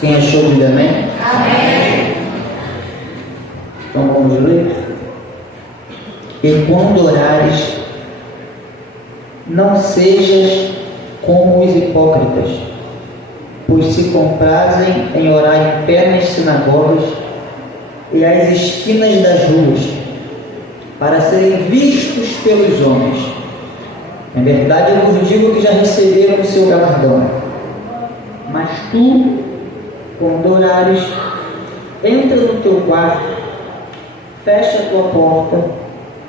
Quem achou, diga amém? Amém. Então vamos ler. E quando orares, não sejas como os hipócritas, pois se comprazem em orar em pé nas sinagogas e às esquinas das ruas, para serem vistos pelos homens. Em verdade, eu vos digo que já receberam o seu galardão. Mas tu, quando orares, entra no teu quarto, fecha a tua porta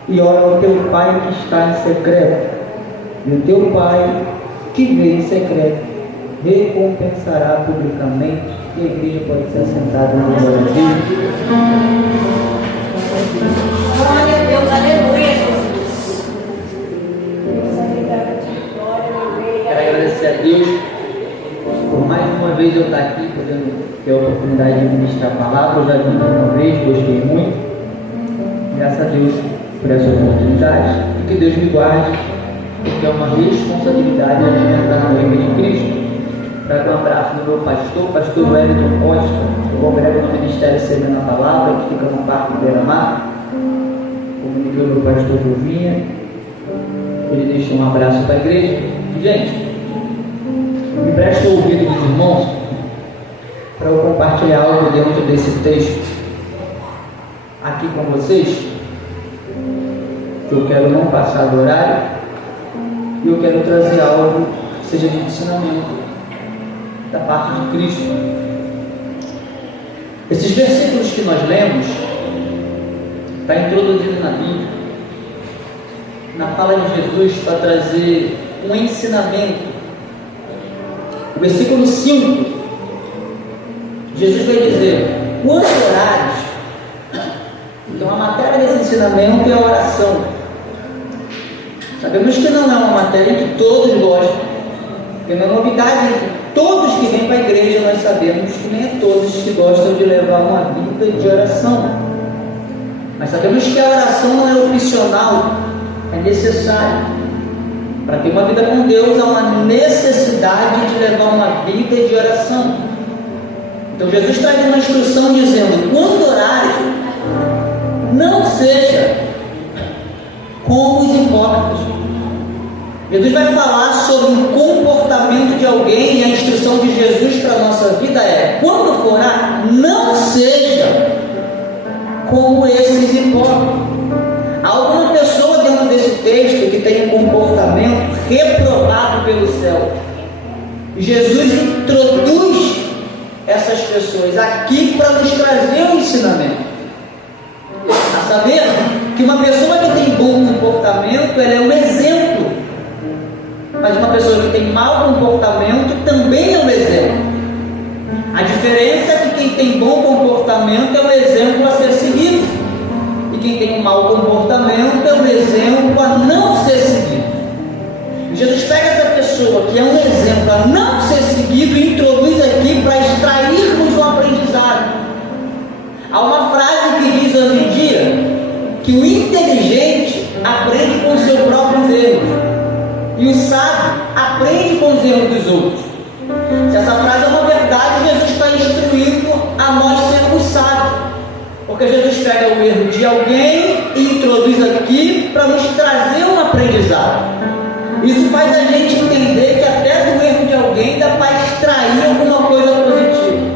e ora ao teu Pai que está em secreto. E o teu Pai, que vê em secreto, recompensará publicamente. E a igreja pode ser assentada no glória a Deus. Glória a Deus, aleluia, Jesus. Quero agradecer a Deus por mais uma vez eu estar aqui, podendo ter a oportunidade de ministrar a palavra. Eu já vim uma vez, gostei muito. Graças a Deus por essa oportunidade. E que Deus me guarde, porque é uma responsabilidade a gente entrar na noiva de Cristo. Trago um abraço do meu pastor Wellington Costa, eu congrego no Ministério Semana a Palavra, que fica no Parque do Beira-Mar. Comuniquei o meu pastor Jovinha, ele deixou um abraço para a igreja. Gente, me preste o ouvido dos irmãos para eu compartilhar algo dentro desse texto aqui com vocês, que eu quero não passar do horário, e eu quero trazer algo que seja de ensinamento da parte de Cristo. Esses versículos que nós lemos está introduzido na Bíblia, na fala de Jesus, para trazer um ensinamento. O versículo 5, Jesus vai dizer: quando orares. Então a matéria desse ensinamento é a oração. Sabemos que não é uma matéria que todos gostam, porque não é novidade. Todos que vêm para a igreja, nós sabemos que nem é todos que gostam de levar uma vida de oração. Mas sabemos que a oração não é opcional, é necessária. Para ter uma vida com Deus, há uma necessidade de levar uma vida de oração. Então Jesus traz uma instrução dizendo: quando orares, não seja como os hipócritas. Jesus vai falar sobre o comportamento de alguém, e a instrução de Jesus para a nossa vida é: quando for orar, não seja como esses hipócritas. Há alguma pessoa dentro desse texto que tem um comportamento reprovado pelo céu. Jesus introduz essas pessoas aqui para nos trazer um ensinamento. A saber que uma pessoa que tem bom comportamento, ela é um exemplo. Mas uma pessoa que tem mau comportamento também é um exemplo. A diferença é que quem tem bom comportamento é um exemplo a ser seguido, e quem tem um mau comportamento é um exemplo a não ser seguido. E Jesus pega essa pessoa que é um exemplo a não ser seguido e introduz aqui para extrairmos um aprendizado. Há uma frase que diz hoje em dia que o inteligente aprende com o seu próprio erro, e o sábio aprende com os erros dos outros. Se essa frase é uma verdade, Jesus está instruindo a nós sermos sábios, porque Jesus pega o erro de alguém e introduz aqui para nos trazer um aprendizado. Isso faz a gente entender que até do erro de alguém dá para extrair alguma coisa positiva.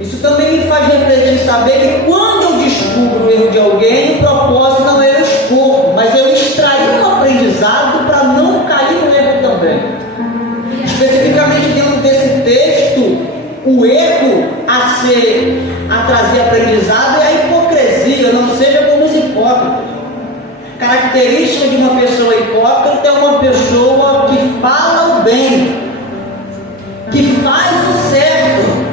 Isso também me faz refletir, saber que quando eu descubro o erro de alguém, o propósito não é eu expor, mas eu extrair um aprendizado para não cair no erro também. Especificamente dentro desse texto, o erro a trazer aprendizado é a hipocrisia. Não seja como os hipócritas. Característica de uma pessoa hipócrita é uma pessoa que fala o bem, que faz o certo,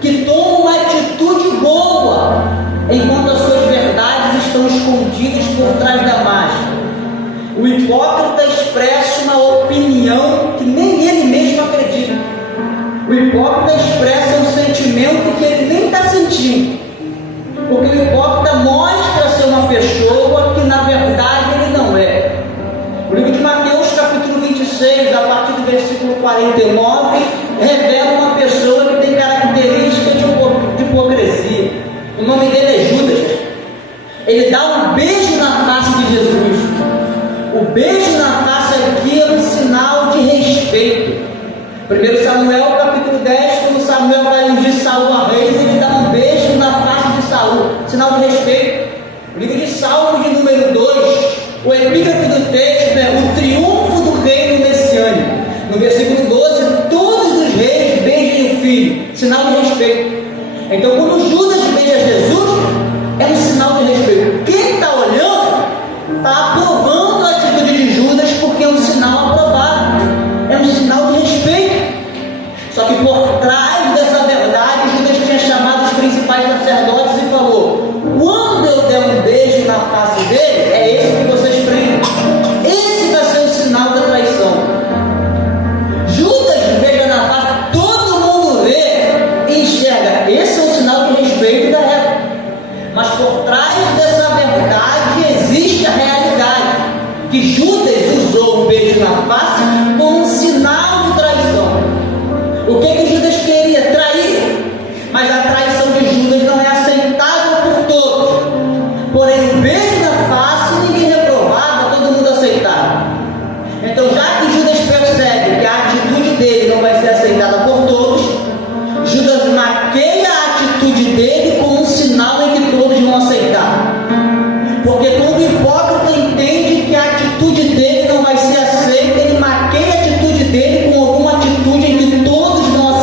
que toma uma atitude boa, enquanto as suas verdades estão escondidas por trás da máscara. O hipócrita expressa uma opinião que nem ele mesmo acredita. O hipócrita expressa um sentimento que ele nem está sentindo, porque o hipócrita mostra ser uma pessoa que na verdade ele não é. O livro de Mateus, capítulo 26, a partir do versículo 49, revela uma pessoa que tem características 1 Samuel capítulo 10, quando Samuel vai ungir Saul a rei, ele dá um beijo na face de Saul, sinal de respeito. O livro de Salmos, de número 2, o epígrafe do texto é o triunfo do reino messiânico. No versículo 12, todos os reis beijam o filho, sinal de respeito. Então, quando Judas beija Jesus, é um sinal de respeito. Quem está olhando, está aprovando a atitude de Judas, porque é um sinal aprovado, é um sinal de respeito. Só que por trás dessa verdade, Judas tinha chamado os principais sacerdotes e falou: quando eu der um beijo na face dele, é esse que vocês prendem. Esse vai ser o sinal da traição. Judas beija na face, todo mundo vê e enxerga. Esse é um sinal de respeito da época. Mas por trás dessa verdade existe a realidade, que Judas usou o beijo na face como um sinal de traição. O que Judas queria? Trair. Mas a traição de Judas não é aceitável por todos. Porém, o beijo na face ninguém reprovava, todo mundo aceitava. Então, já que Judas percebe que a atitude dele não vai ser aceitada por todos, Judas maqueia a atitude dele como um sinal em que todos vão aceitar. Porque quando o hipócrita entende que a atitude dele não vai ser aceita, ele maqueia a atitude dele com alguma atitude em que todos vão aceitar.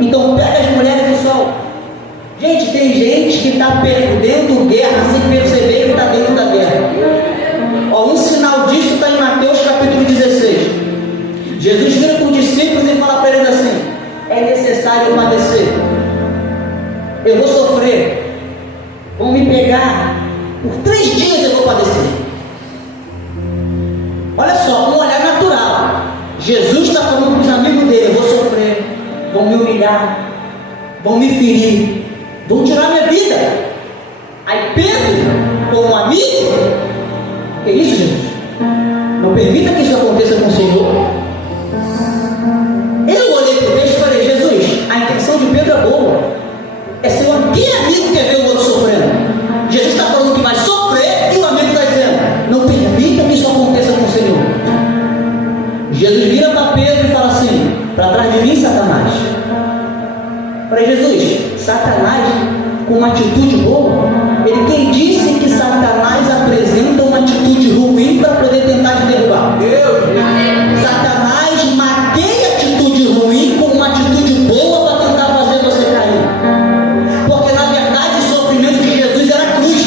Então pega as mulheres do sol. Gente, tem gente que está perdendo guerra sem perceber que está dentro da guerra. Ó, um sinal disso está em Mateus capítulo 16. Jesus vira para os discípulos e fala para eles assim: é necessário padecer, eu vou sofrer, vão me pegar, por 3 dias eu vou padecer. Olha só, um olhar natural. Jesus está falando para os amigos dele: eu vou sofrer, vão me humilhar, vão me ferir, vão tirar minha vida. Aí Pedro, como amigo, que isso, Jesus? Não permita que isso aconteça com o Senhor. Eu olhei para o texto e falei: Jesus, a intenção de Pedro é boa, é ser um amigo que quer ver o outro sofrendo. Jesus está falando que vai sofrer e o amigo está dizendo: não permita que isso aconteça com o Senhor. Jesus vira para Pedro e fala assim: para trás de mim, Satanás. Para Jesus, Satanás, com uma atitude boa, ele quem disse que Satanás apresenta uma atitude ruim para poder tentar te derrubar? Satanás maqueia a atitude ruim com uma atitude boa para tentar fazer você cair. Porque na verdade o sofrimento de Jesus era a cruz.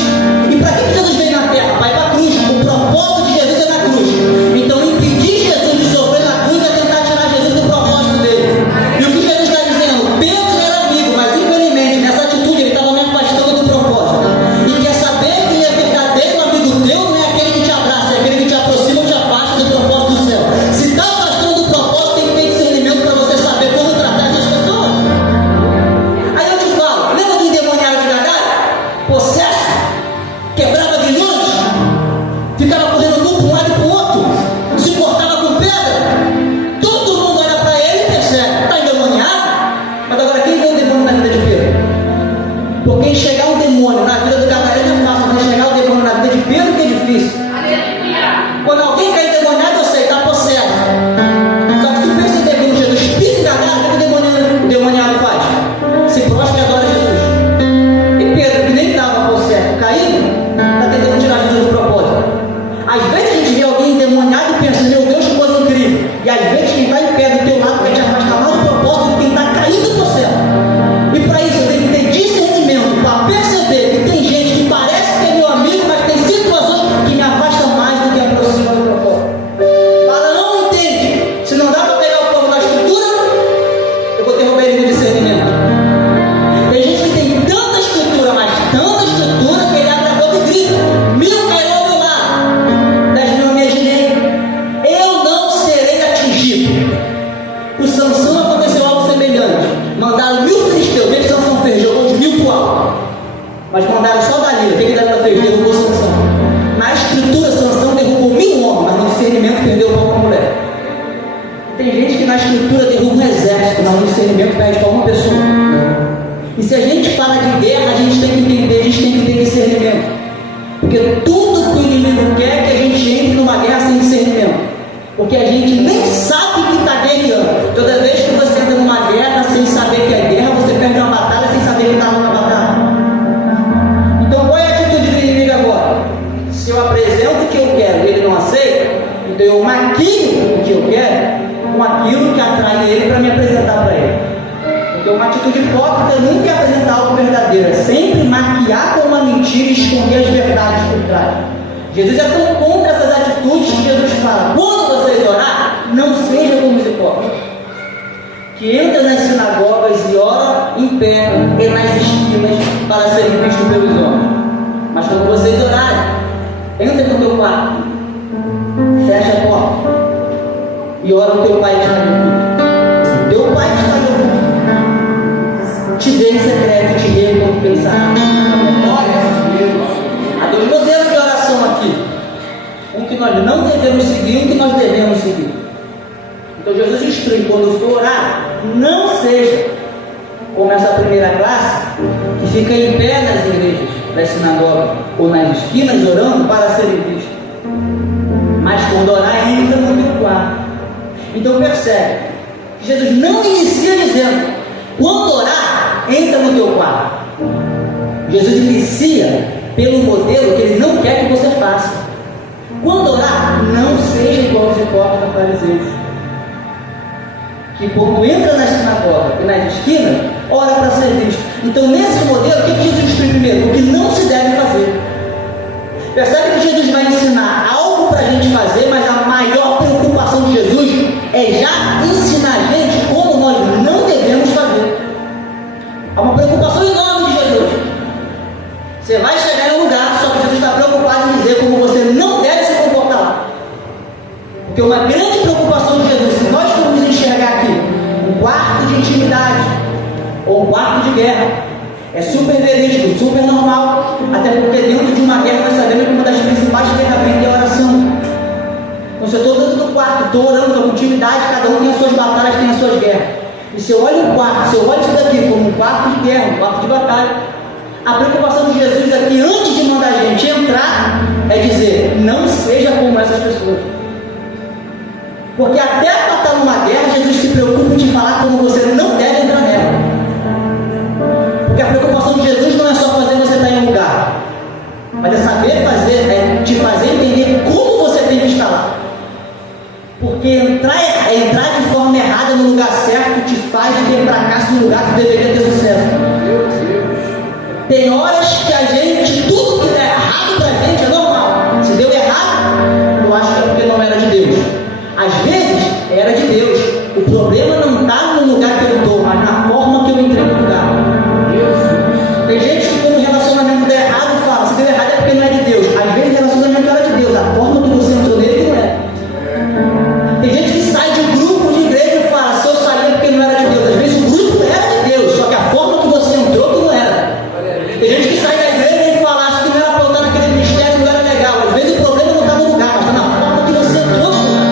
E para que Jesus veio na terra? Vai para a cruz. O propósito de Jesus é na cruz. Então impedir Jesus de sofrer na cruz é tentar tirar Jesus do propósito dele. E o que Jesus está dizendo? Pedro era amigo, mas infelizmente nessa atitude ele estava me afastando do propósito. E quer saber quem é verdadeiro amigo teu? Não é aquele que te abraça, é aquele que te aproxima ou te afasta do propósito do céu. Se está afastando do propósito, tem que ter discernimento para você saber como tratar essas pessoas. Aí eu te falo: lembra do endemoniado de Gadara? Possesso, quebrava grilhões, ficava correndo para um lado e para o outro, se cortava com pedra. Todo mundo olha para ele e percebe: está endemoniado? Mas agora quem vê o demônio na vida de Pedro? Porque enxergar um demônio na vida do Gadareno é fácil, mas enxergar o demônio na vida de Pedro que é difícil. Quando alguém cai endemoniado, eu sei, está possesso. Só que tu perceber que quando Jesus pisa em Gadara, o que o demoniado faz? Se prostra e adora Jesus. E Pedro, que nem estava possesso, caído, está tentando tirar Jesus do propósito. Às vezes a gente vê alguém endemoniado e pensa: meu Deus, que coisa incrível. E às vezes quem está em pé do teu lado quer te afastar mais do propósito do que quem está caído do processo. E para isso eu tenho que ter discernimento para perceber que tem gente que parece que é meu amigo, mas tem situações que me afastam mais do que aproximam do propósito. Fala, não entende. Se não dá para pegar o povo na escritura, eu vou derrubar ele no discernimento. Tem gente que tem tanta escritura, mas tanta escritura, que ele abre a boca e grita: 1000 cairão ao meu lado, 10.000 me imaginei, eu não serei atingido. O Sansão aconteceu algo semelhante. Mandaram 1000 filisteus, vê que Sansão fez, jogou os 1000 pro alto. Mas mandaram só Dalila, o que Dalila fez? Derrubou Sansão. Na escritura, Sansão derrubou 1000 homens, mas no discernimento perdeu para uma mulher. Tem gente que na escritura derruba um exército, mas no discernimento perde para uma pessoa. E se a gente fala de guerra, a gente tem que entender, a gente tem que ter discernimento. Porque tudo que o inimigo quer é que a gente entre numa guerra sem discernimento. Porque a gente nem sabe que está guerreando. Toda vez que você entra numa guerra sem saber que é guerra, você perde uma batalha sem saber que está numa batalha. Então qual é a atitude do inimigo agora? Se eu apresento o que eu quero e ele não aceita, então eu maquio o que eu quero com aquilo que atrai ele para me apresentar para ele. Então uma atitude hipócrita nunca é apresentar algo verdadeiro, é sempre maquiar com uma mentira e esconder as verdades por trás. Jesus é tão contra essas atitudes que Jesus fala: quando vocês orar, não sejam como os hipócritas, que entra nas sinagogas e ora em pé e nas esquinas para serem vistos pelos homens. Mas quando vocês orarem, entra no teu quarto, fecha a porta e ora o teu Pai que está no oculto. Teu Pai que está no oculto te vê em secreto e te recompensará. Há 2 modelos de oração aqui: um que nós não devemos seguir, um que nós devemos seguir. Então Jesus instrui: quando for orar, não seja como essa primeira classe que fica em pé nas igrejas, das sinagogas ou nas esquinas orando para serem vistos. Mas quando orar, entra no teu quarto. Então percebe, Jesus não inicia dizendo: quando orar, entra no teu quarto. Jesus inicia pelo modelo que ele não quer que você faça. Quando orar, não seja igual aos hipócritas fariseus, que quando entra na sinagoga e nas esquinas, Então, nesse modelo, o que Jesus instrui primeiro? O que não se deve fazer. Percebe que Jesus vai ensinar algo para a gente fazer, mas a maior preocupação de Jesus é já ensinar a gente como nós não devemos fazer. É uma preocupação enorme de Jesus. Você vai chegar em um lugar, só que Jesus está preocupado em dizer como você não deve se comportar lá. Porque uma grande preocupação de Jesus, se nós formos enxergar aqui um quarto de intimidade ou um quarto de guerra, é super verídico, super normal, até porque dentro de uma guerra nós sabemos que uma das principais ferramentas é a oração. Então, se eu estou dentro do quarto, estou orando, estou com intimidade, cada um tem as suas batalhas, tem as suas guerras. E se eu olho um quarto, se eu olho isso daqui como um quarto de guerra, um quarto de batalha, a preocupação de Jesus aqui, antes de mandar a gente entrar, é dizer, não seja como essas pessoas. Porque até para estar numa guerra, Jesus se preocupa em te falar como você não deve entrar nela. Porque a preocupação de Jesus não é só fazer você estar em um lugar, mas é saber fazer, é te fazer entender como você tem que estar lá. Porque entrar de forma errada no lugar certo te faz ter fracasso no lugar que deveria ter sucesso. Tem horas que a gente, tudo que der errado pra gente é normal. Se deu errado, eu acho que é porque não era de Deus. Às vezes era de Deus. O problema não está no lugar que eu estou, mas na forma que eu entrei no lugar. Tem gente que quando o relacionamento der errado fala, se deu errado é porque não é de Deus. Às vezes o relacionamento era de Deus, a forma que você entrou nele não é. Tem gente que sai de um grupo de igreja e fala, se eu saí é porque não era de Deus. Às vezes o grupo era de Deus, só que a forma que você entrou que não era. Tem gente que sai da igreja e fala, acho que não era para eu estar naquele ministério, não era legal. Às vezes o problema não está no lugar, mas está na forma que você entrou no lugar.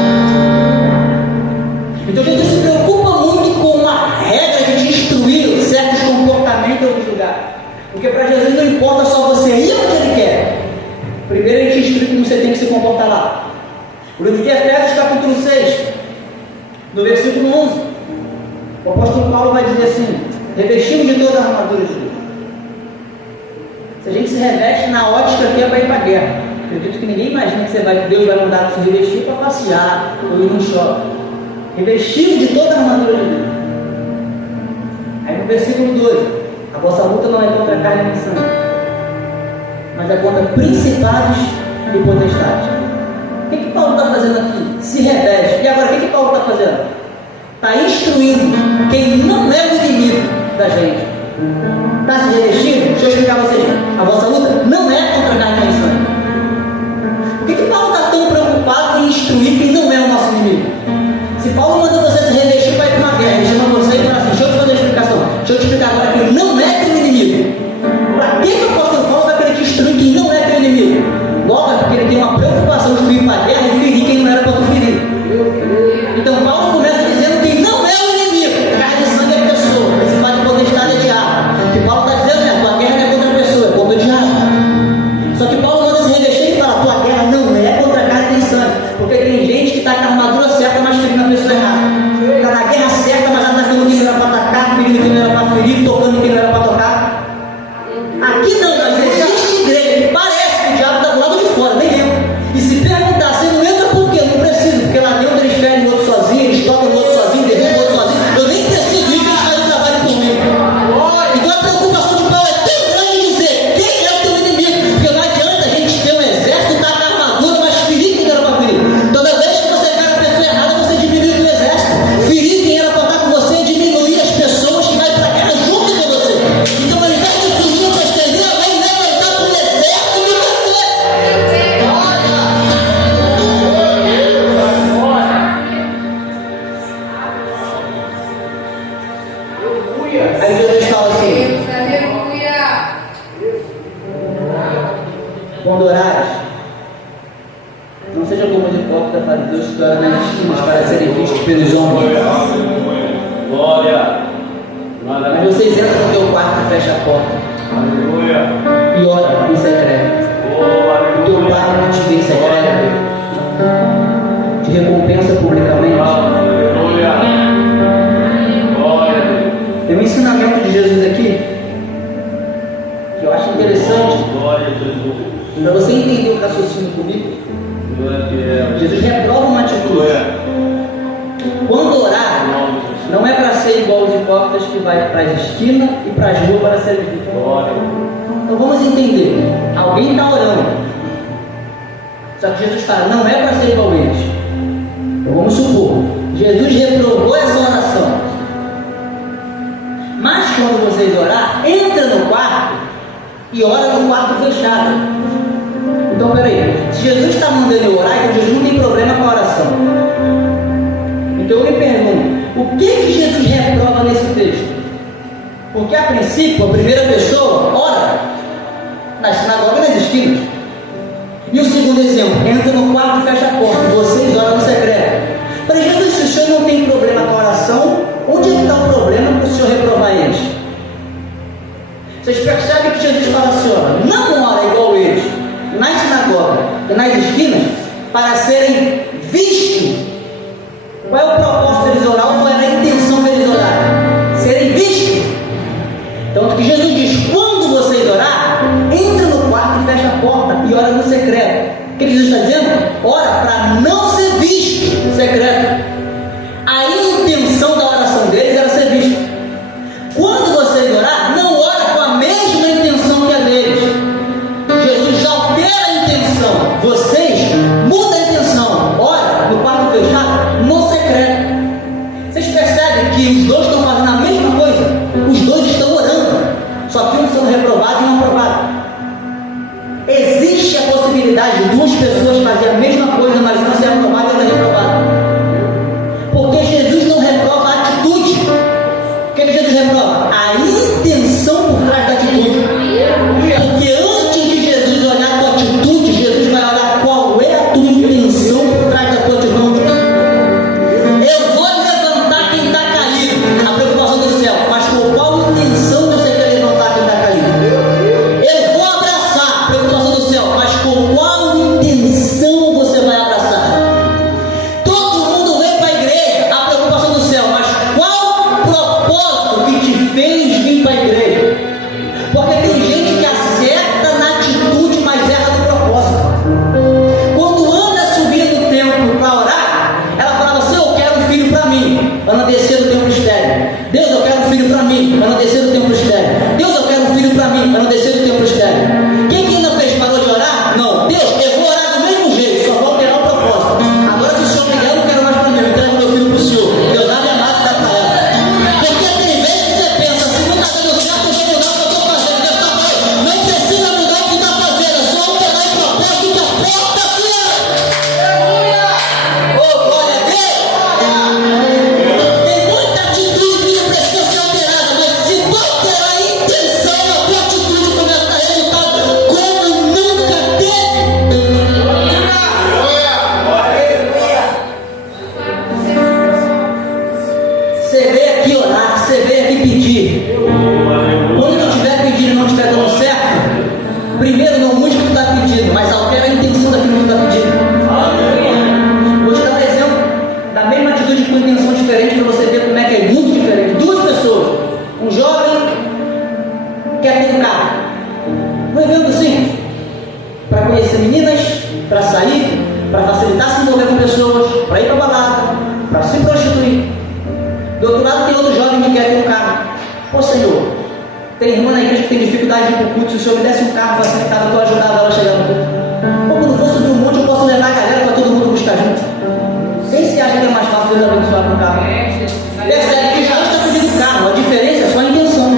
Então a gente se preocupa muito com a regra de te instruir certos comportamentos em outros lugares. Porque para Jesus não importa só você ir onde Ele quer. Primeiro Ele te instrui como você tem que se comportar lá. O livro de Efésios, capítulo 6, no versículo 11, o apóstolo Paulo vai dizer assim, revestindo de toda a armadura de Deus. Se a gente se reveste na ótica que é para ir para a guerra, acredito que ninguém imagina que Deus vai mandar se revestir para passear ou ir no shopping. Revestido de toda a armadura de Deus. Aí no versículo 2, a vossa luta não é contra a carne e sangue, mas é contra principados e potestades. O que Paulo está fazendo aqui? Se reveste. E agora o que Paulo está fazendo? Está instruindo quem não é o inimigo da gente. Está se revestindo? Deixa eu explicar a vocês. A vossa luta não é contra a carne e sangue. Por que Paulo está tão preocupado em instruir quem não é o nosso inimigo? Se Paulo manda você se revestir para ir para uma guerra, ele chama você e fala assim, deixa eu te fazer a explicação. Deixa eu te explicar agora que não é teu inimigo. Para que o apóstolo Paulo vai querer te instruir quem não é teu inimigo? Logo é porque ele tem uma preocupação de ir para a guerra e ferir quem não era para tu ferir. Então Paulo começa dizendo que não é o inimigo. Carne e sangue é pessoa. Esse pai de potestade é diabo. O que Paulo está dizendo é, tua guerra não é contra a pessoa, é contra o diabo. Só que Paulo manda se revestir e fala, tua guerra não é contra a carne e sangue. Porque tem gente que está com a armadura certa, mas ferindo a pessoa errada. Está na guerra certa, mas atacando quem não era para atacar, ferindo quem não era para ferir, tocando quem não era para tocar. Aqui não, mas existe igreja que parece que o diabo está do lado de fora, nem eu. E se perguntar, você não entra por quê? Não preciso, porque lá dentro eles ferem o outro sozinho, eles tocam o outro sozinho, derrubam o outro sozinho. Eu nem preciso ir, que eles fazem o trabalho por mim. Então a preocupação de Paulo é tão grande de dizer quem é o teu inimigo, porque não adianta a gente ter um exército, estar com a armadura, mas ferir quem era para ferir. Toda vez que você pega a pessoa errada, você diminui o exército. Ferir quem era para estar com você, diminuir as pessoas que vai para a guerra junto com você. Então ao invés de fugir para estender, vai levantar para o exército de você. Aí Jesus fala assim, quando orares, não seja como os hipócritas para Deus que ora nas esquinas para serem vistos pelos homens. Glória. Mas vocês entram no teu quarto e fecham a porta Aleluia. e oram em secreto. O teu pai que te vê em secreto te recompensa publicamente. Aleluia. Glória. Tem um ensinamento de Jesus aqui que eu acho interessante Glória a Jesus. para você entender o raciocínio comigo. Glória a Deus. Jesus reprova uma atitude. Glória. Quando orar, Não é para ser igual os hipócritas que vai para as esquinas e para as ruas para ser visto. Então vamos entender. Alguém está orando. Só que Jesus fala, não é para ser igual a eles. Então vamos supor, Jesus reprovou essa oração. Mas quando vocês orar, entra no quarto e ora no quarto fechado. Então peraí, se Jesus está mandando eu orar, então Jesus não tem problema com a oração. Então eu me pergunto, o que Jesus reprova nesse texto? Porque a princípio, a primeira pessoa ora nas sinagogas e nas esquinas. E o segundo exemplo, entra no quarto e fecha a porta, vocês oram no secreto. Para Jesus, se o senhor não tem problema com a oração, onde é que está o problema para o senhor reprovar eles? Vocês percebem que Jesus fala assim, ó, não ora igual eles, nas sinagogas e nas esquinas, para serem vistos. Qual é o propósito deles orar? Qual era a intenção deles orarem? Serem vistos. Tanto que Jesus diz, quando vocês orar, entra no quarto e fecha a porta e ora no secreto. O que Jesus está dizendo? Ora para não ser visto no secreto. A intenção da oração deles era ser visto. Quando vocês orar, não ora com a mesma intenção que a deles. Jesus já altera a intenção. Vocês mudam a intenção. Ora no quarto fechado, no secreto. Vocês percebem que os dois estão fazendo a mesma coisa? Os dois estão orando. Só que um sendo reprovado e um aprovado. Existe a possibilidade de duas pessoas fazerem a mesma coisa, mas uma ser aprovada e outra reprovada. Porque Jesus não reprova a atitude. O que Jesus reprova? A intenção por trás da atitude. Porque antes de Jesus olhar a tua atitude, Jesus vai olhar qual é a tua intenção por trás da tua atitude. Eu vou levantar quem está caído, a preocupação do céu, mas com qual intenção você quer levantar quem está caído? Eu vou abraçar, a preocupação do céu, mas com qual intenção você vai abraçar? Todo mundo vem para a igreja, a preocupação do céu, mas qual propósito que te fez vir para a igreja? Porque tem gente que acerta na atitude, mas erra no propósito. Quando Ana subia no templo para orar, ela falava assim, eu quero um filho para mim. Ana descia do templo estéril. Deus, eu quero um filho para mim. Ana descia do templo estéril. Deus, eu quero um filho para mim. Ana descia do templo estéril. Quem que ainda fez? Parou de orar? Não. Deus, eu vou orar do mesmo jeito, só vou alterar o propósito. Agora se o senhor me der, eu não quero mais para mim. Eu entrego meu filho para o senhor. Deus dá minha massa e dá para ela. Porque tem vezes que você pensa, se não está dando certo, eu vou mudar o que eu estou fazendo. Deus está falando, não precisa mudar o que está fazendo, é só alterar o propósito que a porta se abre. Oh, glória a Deus! Tem muita atitude que não precisa ser alterada, mas se tu alterar a intenção, a tua atitude começa a resultar como nunca teve. Você veio aqui orar, você veio aqui pedir. Quando tu estiver pedindo e não estiver dando certo, primeiro não mude o que tu está pedindo, mas altera a intenção daquilo que tu está pedindo. Vou te dar um exemplo da mesma atitude com intenção diferente para você ver como é que é muito diferente. Duas pessoas, um jovem quer ter um carro, um evento simples, para conhecer meninas, para sair, para facilitar se envolver com pessoas, para ir para balada, para se prostituir. Do outro lado tem outro jovem que quer ter um carro. Ô Senhor, tem irmã na igreja que tem dificuldade de ir para o culto, se o Senhor me desse um carro facilitado, eu ajudava ela a chegar no culto. Ou quando for subir um monte, eu posso levar a galera para todo mundo buscar junto. Quem se acha que é mais fácil Deus abençoar com o carro? Percebe que já está pedindo carro, a diferença é só a intenção.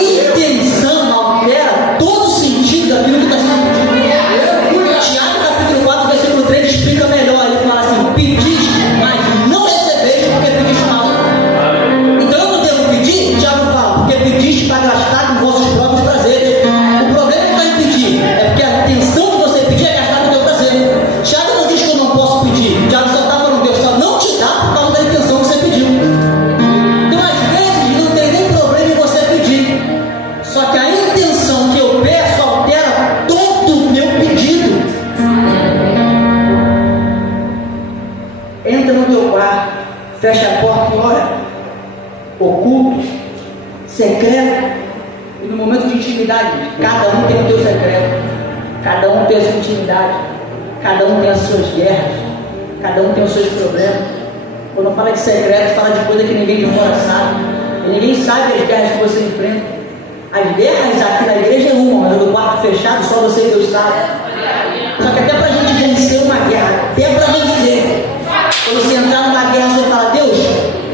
Intenção altera todo o sentido daquilo que está sendo pedido. Tiago capítulo 4, versículo 3 explica melhor. Ele fala assim, pediste, mas não recebeis porque pediste mal. Então eu não devo pedir, Tiago fala, porque pediste para gastar com vossos próprios prazeres. O problema não está em pedir, é porque a intenção que você pedir é gastar com o teu prazer. Tiago não diz que eu não posso pedir, Tiago só está falando, Deus só não te dá por causa da intenção que você pediu. Então às vezes não tem nem problema em você pedir, só que a intenção que eu peço altera todo o meu pedido. Entra no teu quarto, fecha a porta e ora, oculto, secreto, e no momento de intimidade, cada um tem o seu secreto, cada um tem a sua intimidade, cada um tem as suas guerras, cada um tem os seus problemas. Quando fala de secreto, fala de coisa que ninguém de fora sabe. E ninguém sabe as guerras que você enfrenta. As guerras aqui na igreja é uma, mas no quarto fechado só você e Deus sabe. Só que até para a gente vencer uma guerra, até para vencer, quando você entrar numa guerra, você fala: Deus,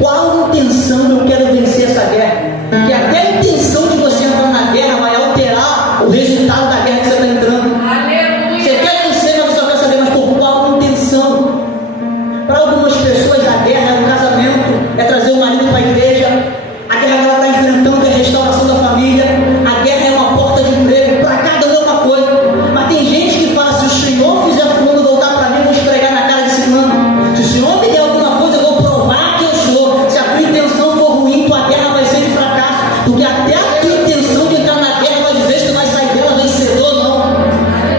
qual a intenção que eu quero vencer essa guerra? Porque até a intenção de você entrar na guerra vai alterar o resultado da guerra que você está entrando. Você quer vencer, mas você só quer saber, mas por qual intenção? Para algumas pessoas, a guerra é um casamento, é trazer o marido para a igreja. A guerra que ela está enfrentando é a restauração da família. A guerra é uma porta de emprego. Para cada um é uma coisa. Mas tem gente que fala: se o Senhor fizer fulano voltar para mim, eu vou esfregar na cara desse fulano. Se o Senhor me der alguma coisa, eu vou provar que eu sou. Se a tua intenção for ruim, tua guerra vai ser de fracasso. Porque até a tua intenção de entrar na guerra vai dizer se tu vai sair dela vencedor ou não.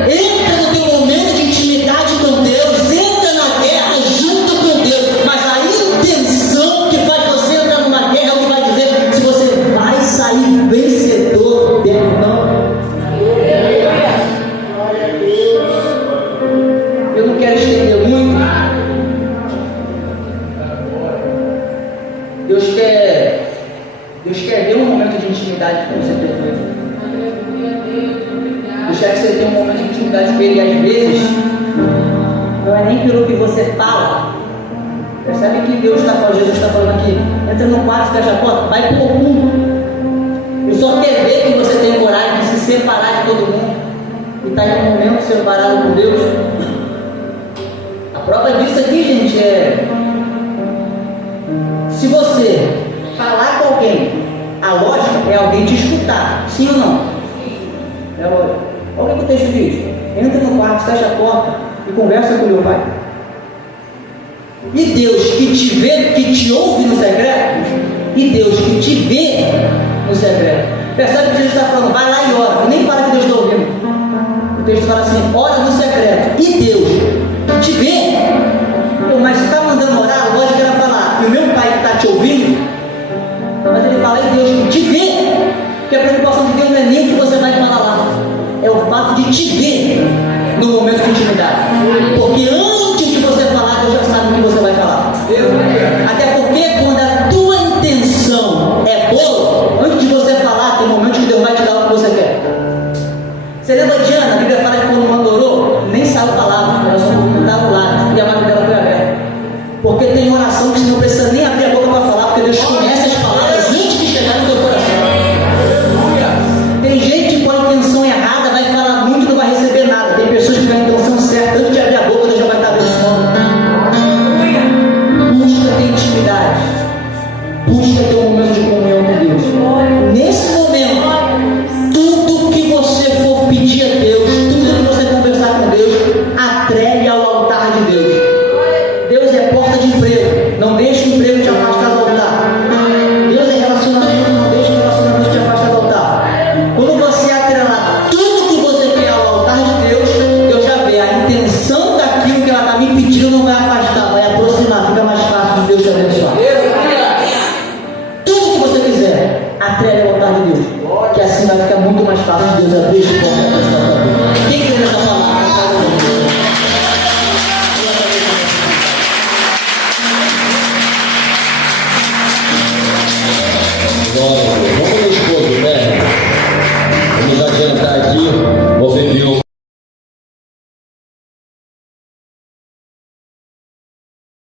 Entra no teu momento de intimidade com Deus. Entra na guerra junto com Deus. Mas a intenção que faz você entrar numa guerra é o que vai dizer se você vai sair vencedor dela ou não. Eu não quero estender muito. Deus quer ver um momento de intimidade com você depois. Deus quer que você tenha um momento de intimidade com Ele. E às vezes não é nem pelo que você fala. Percebe que Deus está falando, Jesus está falando aqui: entra no quarto, fecha a porta, vai para o mundo. Eu só quero ver que você tem coragem de se separar de todo mundo e está em um momento separado com Deus. A prova disso aqui, gente, é: se você falar com alguém, a lógica é alguém te escutar, sim ou não? É a lógica. Olha o que o texto diz: entra no quarto, fecha a porta e conversa com o meu pai. E Deus que te vê, que te ouve no secreto, e Deus que te vê no secreto. Percebe que Jesus está falando: vai lá e ora. E nem fala que Deus está ouvindo. O texto fala assim: ora no secreto. E Deus que te vê. Mas se está mandando orar, a lógica era falar: e o meu pai que está te ouvindo. Mas ele fala: e Deus que te vê. Que a preocupação de Deus não é nem o que você vai falar lá, é o fato de te ver no momento de intimidade. Porque antes de você falar, Deus já sabe o que você vai falar. Até porque quando a tua intenção é boa, antes de você falar, tem um momento que Deus vai te dar o que você quer. Você lembra de Ana? A Bíblia fala que quando Ana orou, nem saiu palavra, ela só estava do lado e a mão dela foi aberta. Porque tem oração que você não precisa nem abrir a boca para falar, porque Deus conhece as palavras antes de chegar no teu coração. Tem gente que com a intenção errada vai falar muito e não vai receber nada. Tem pessoas que com a intenção certa, antes de abrir a boca, Deus já vai estar abençoando. Busca ter intimidade. Busca ter um momento de comunhão com Deus. Nesse momento, tudo que você for pedir a Deus, tudo que você conversar com Deus, entregue ao altar de Deus. Deus é porta de emprego. Não deixe o emprego te afastar do altar. Deus é relacionamento. Não deixe o relacionamento te afastar do altar. Quando você atrelar tudo que você quer ao altar de Deus, Deus já vê a intenção daquilo que ela está me pedindo, não vai afastar, vai aproximar. Fica mais fácil de Deus te abençoar. Tudo que você quiser, atrele ao altar de Deus, que assim vai ficar muito mais fácil de Deus abrir as portas para a sua vida. Quem quer essa palavra?